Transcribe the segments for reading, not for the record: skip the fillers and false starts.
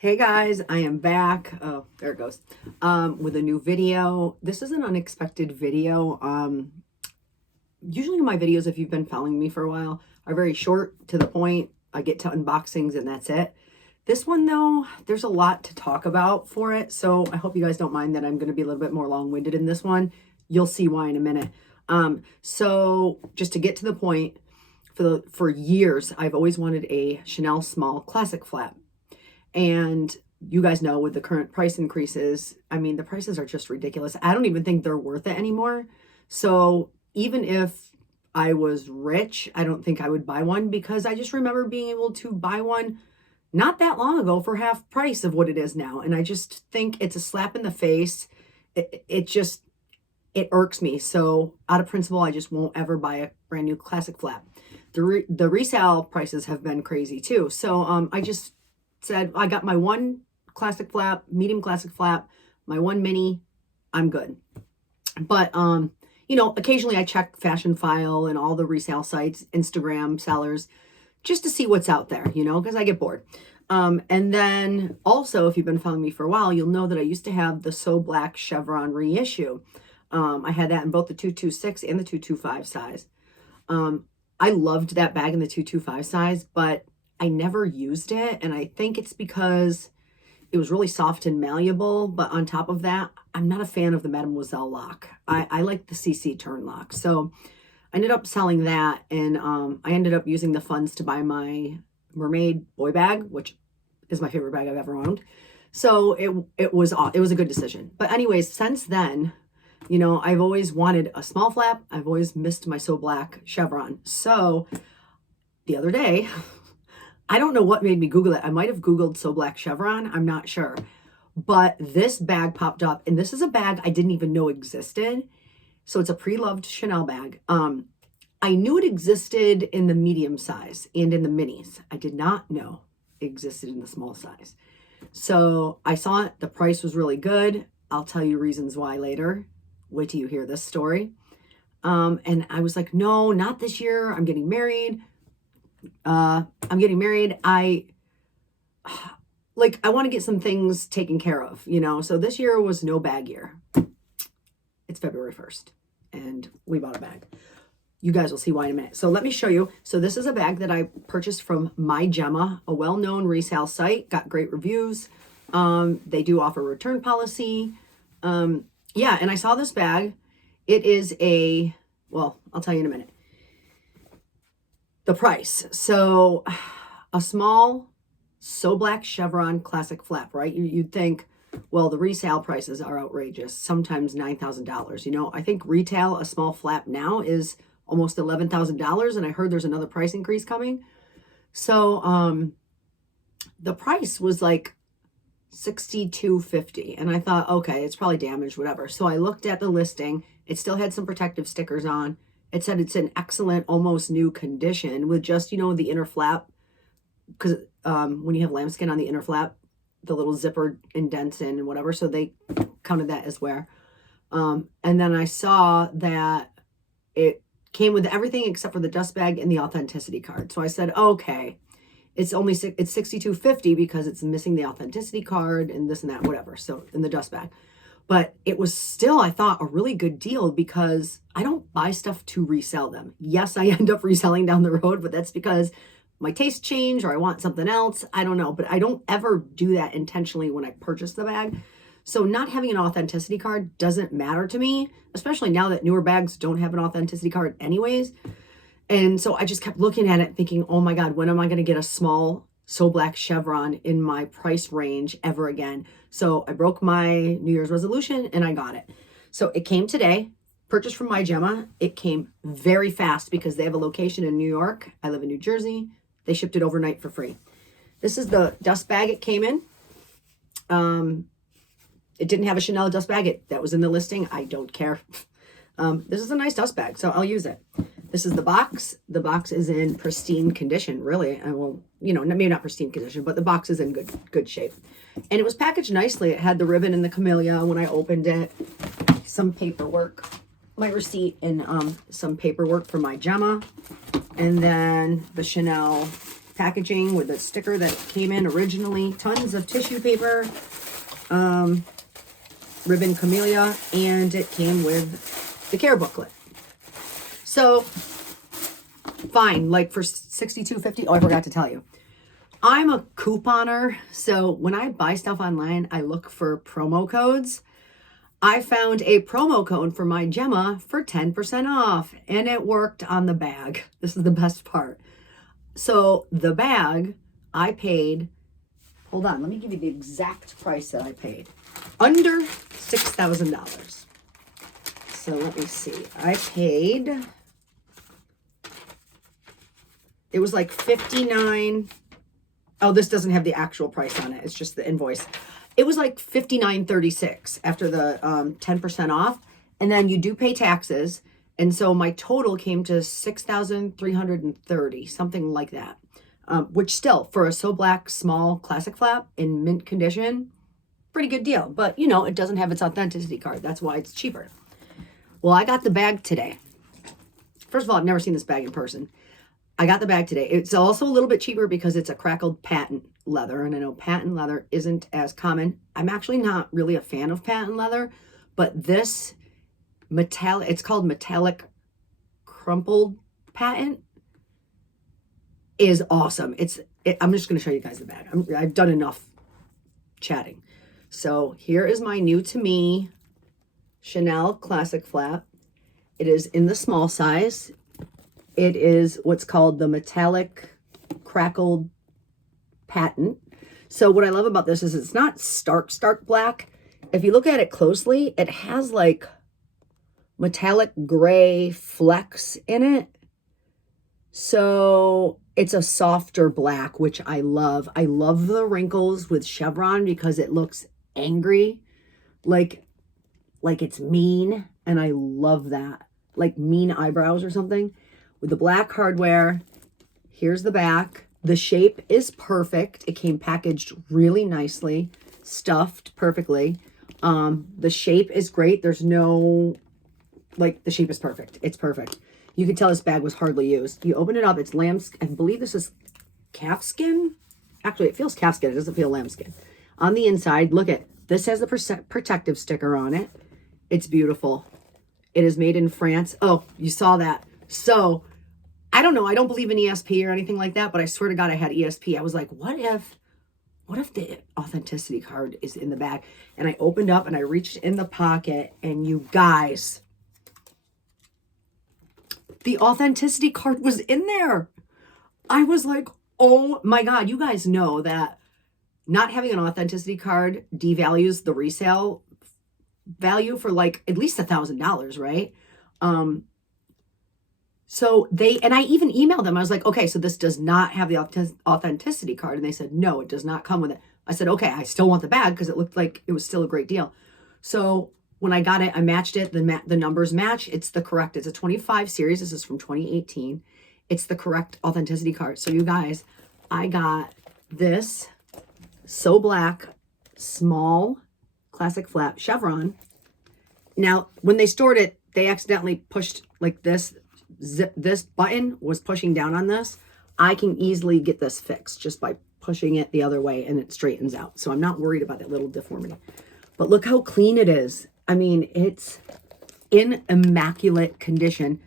Hey guys, I am back. Oh, there it goes. With a new video. This is an unexpected video. Usually my videos, if you've been following me for a while, are very short, to the point. I get to unboxings and that's it. This one though, there's a lot to talk about for it. So I hope you guys don't mind that I'm going to be a little bit more long-winded in this one. You'll see why in a minute. So just to get to the point, for years, I've always wanted a Chanel small classic flap. And you guys know, with the current price increases, I mean, the prices are just ridiculous. I don't even think they're worth it anymore. So even if I was rich, I don't think I would buy one, because I just remember being able to buy one not that long ago for half price of what it is now. And I just think it's a slap in the face. It irks me. So out of principle, I just won't ever buy a brand new classic flap. The resale prices have been crazy too. So I just said, I got my one classic flap, medium classic flap, my one mini, I'm good. But, you know, occasionally I check Fashion File and all the resale sites, Instagram sellers, just to see what's out there, you know, because I get bored. And then also, if you've been following me for a while, you'll know that I used to have the So Black chevron reissue. I had that in both the 226 and the 225 size. I loved that bag in the 225 size, but I never used it, and I think it's because it was really soft and malleable. But on top of that, I'm not a fan of the Mademoiselle lock. I like the CC turn lock. So I ended up selling that, and I ended up using the funds to buy my mermaid boy bag, which is my favorite bag I've ever owned. So it was a good decision. But anyways, since then, you know, I've always wanted a small flap. I've always missed my So Black chevron. So the other day, I don't know what made me Google it. I might have Googled So Black chevron. I'm not sure. But this bag popped up, and this is a bag I didn't even know existed. So it's a pre-loved Chanel bag. I knew it existed in the medium size and in the minis. I did not know it existed in the small size. So I saw it. The price was really good. I'll tell you reasons why later. Wait till you hear this story. And I was like, no, not this year. I'm getting married. I want to get some things taken care of, you know. So this year was no bag year. It's February 1st and we bought a bag. You guys will see why in a minute. So let me show you. So this is a bag that I purchased from MyGemma, a well-known resale site. Got great reviews. They do offer return policy. Yeah, and I saw this bag. It is well, I'll tell you in a minute. The price. So a small So Black chevron classic flap, right? You'd think, well, the resale prices are outrageous, sometimes $9,000. You know, I think retail, a small flap now is almost $11,000, and I heard there's another price increase coming. So the price was like $62.50, and I thought, okay, it's probably damaged, whatever. So I looked at the listing. It still had some protective stickers on. It said it's in excellent, almost new condition, with just, you know, the inner flap. Because when you have lambskin on the inner flap, the little zipper indents in and whatever. So they counted that as wear. And then I saw that it came with everything except for the dust bag and the authenticity card. So I said, okay, it's $62.50 because it's missing the authenticity card and this and that, whatever. So in the dust bag. But it was still, I thought, a really good deal, because I don't buy stuff to resell them. Yes, I end up reselling down the road, but that's because my taste change or I want something else. I don't know, but I don't ever do that intentionally when I purchase the bag. So not having an authenticity card doesn't matter to me, especially now that newer bags don't have an authenticity card anyways. And so I just kept looking at it thinking, oh my God, when am I going to get a small So Black chevron in my price range ever again? So I broke my New Year's resolution and I got it. So it came today, purchased from MyGemma. It came very fast because they have a location in New York. I live in New Jersey. They shipped it overnight for free. This is the dust bag it came in. It didn't have a Chanel dust bag. That was in the listing. I don't care. This is a nice dust bag, so I'll use it. This is the box. The box is in pristine condition, really. Well, you know, maybe not pristine condition, but the box is in good shape. And it was packaged nicely. It had the ribbon and the camellia when I opened it. Some paperwork, my receipt, and some paperwork for MyGemma. And then the Chanel packaging with the sticker that came in originally. Tons of tissue paper, ribbon camellia, and it came with the care booklet. So fine, like for $62.50. Oh, I forgot to tell you, I'm a couponer, so when I buy stuff online, I look for promo codes. I found a promo code for MyGemma for 10% off, and it worked on the bag. This is the best part. So the bag, I paid, hold on, let me give you the exact price that I paid. Under $6,000. So let me see. I paid, it was like 59. Oh, this doesn't have the actual price on it. It's just the invoice. It was like $59.36 after the 10% off. And then you do pay taxes. And so my total came to $6,330, something like that. Which still, for a So Black small classic flap in mint condition, pretty good deal. But, you know, it doesn't have its authenticity card. That's why it's cheaper. Well, I got the bag today. First of all, I've never seen this bag in person. I got the bag today. It's also a little bit cheaper because it's a crackled patent leather. And I know patent leather isn't as common. I'm actually not really a fan of patent leather. But this metallic, it's called metallic crumpled patent, is awesome. I'm just going to show you guys the bag. I've done enough chatting. So here is my new to me Chanel classic flap. It is in the small size. It is what's called the metallic crackled patent. So what I love about this is it's not stark black. If you look at it closely, it has like metallic gray flecks in it. So it's a softer black, which I love. I love the wrinkles with chevron because it looks angry, like it's mean, and I love that. Like mean eyebrows or something. With the black hardware, here's the back. The shape is perfect. It came packaged really nicely, stuffed perfectly. The shape is great. There's no, like, the shape is perfect. It's perfect. You can tell this bag was hardly used. You open it up, it's lambskin. I believe this is calf skin. Actually, it feels calf skin. It doesn't feel lambskin. On the inside, look at, this has the protective sticker on it. It's beautiful. It is made in France. Oh, you saw that. So, I don't know. I don't believe in ESP or anything like that, but I swear to God I had ESP. I was like, what if the authenticity card is in the bag? And I opened up and I reached in the pocket, and you guys, the authenticity card was in there. I was like, oh my God. You guys know that not having an authenticity card devalues the resale value for like at least $1,000, right? So and I even emailed them. I was like, okay, so this does not have the authenticity card. And they said, no, it does not come with it. I said, okay, I still want the bag because it looked like it was still a great deal. So when I got it, I matched it. The numbers match. It's the correct. It's a 25 series. This is from 2018. It's the correct authenticity card. So you guys, I got this So Black small classic flap chevron. Now, when they stored it, they accidentally pushed like this. This button was pushing down on this. I can easily get this fixed just by pushing it the other way, and it straightens out. So I'm not worried about that little deformity. But look how clean it is. I mean, it's in immaculate condition.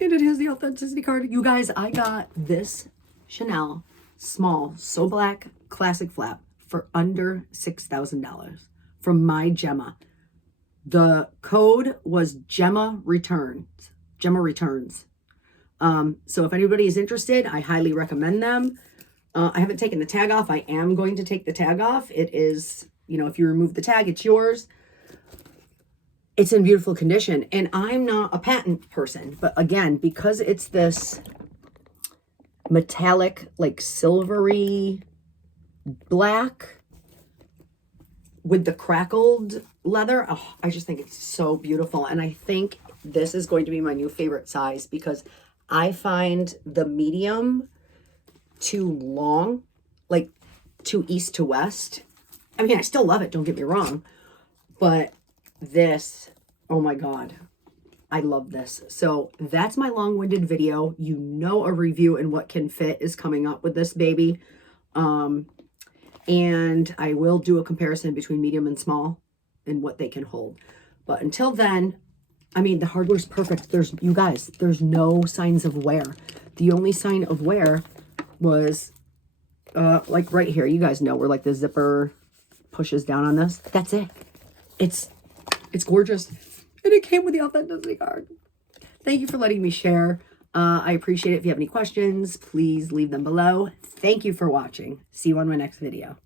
And it has the authenticity card. You guys, I got this Chanel small So Black classic flap for under $6,000 from MyGemma. The code was GEMMARETURN. So if anybody is interested, I highly recommend them. I haven't taken the tag off. I am going to take the tag off. It is, you know, if you remove the tag, it's yours. It's in beautiful condition. And I'm not a patent person, but again, because it's this metallic, like silvery black with the crackled leather, oh, I just think it's so beautiful. And I think this is going to be my new favorite size because I find the medium too long, like too east to west. I mean, I still love it, don't get me wrong, but this, oh my God, I love this. So that's my long-winded video. You know, a review and what can fit is coming up with this baby. And I will do a comparison between medium and small and what they can hold. But until then, I mean, the hardware's perfect. You guys, there's no signs of wear. The only sign of wear was like right here. You guys know where like the zipper pushes down on this. That's it. It's gorgeous. And it came with the authenticity card. Thank you for letting me share. I appreciate it. If you have any questions, please leave them below. Thank you for watching. See you on my next video.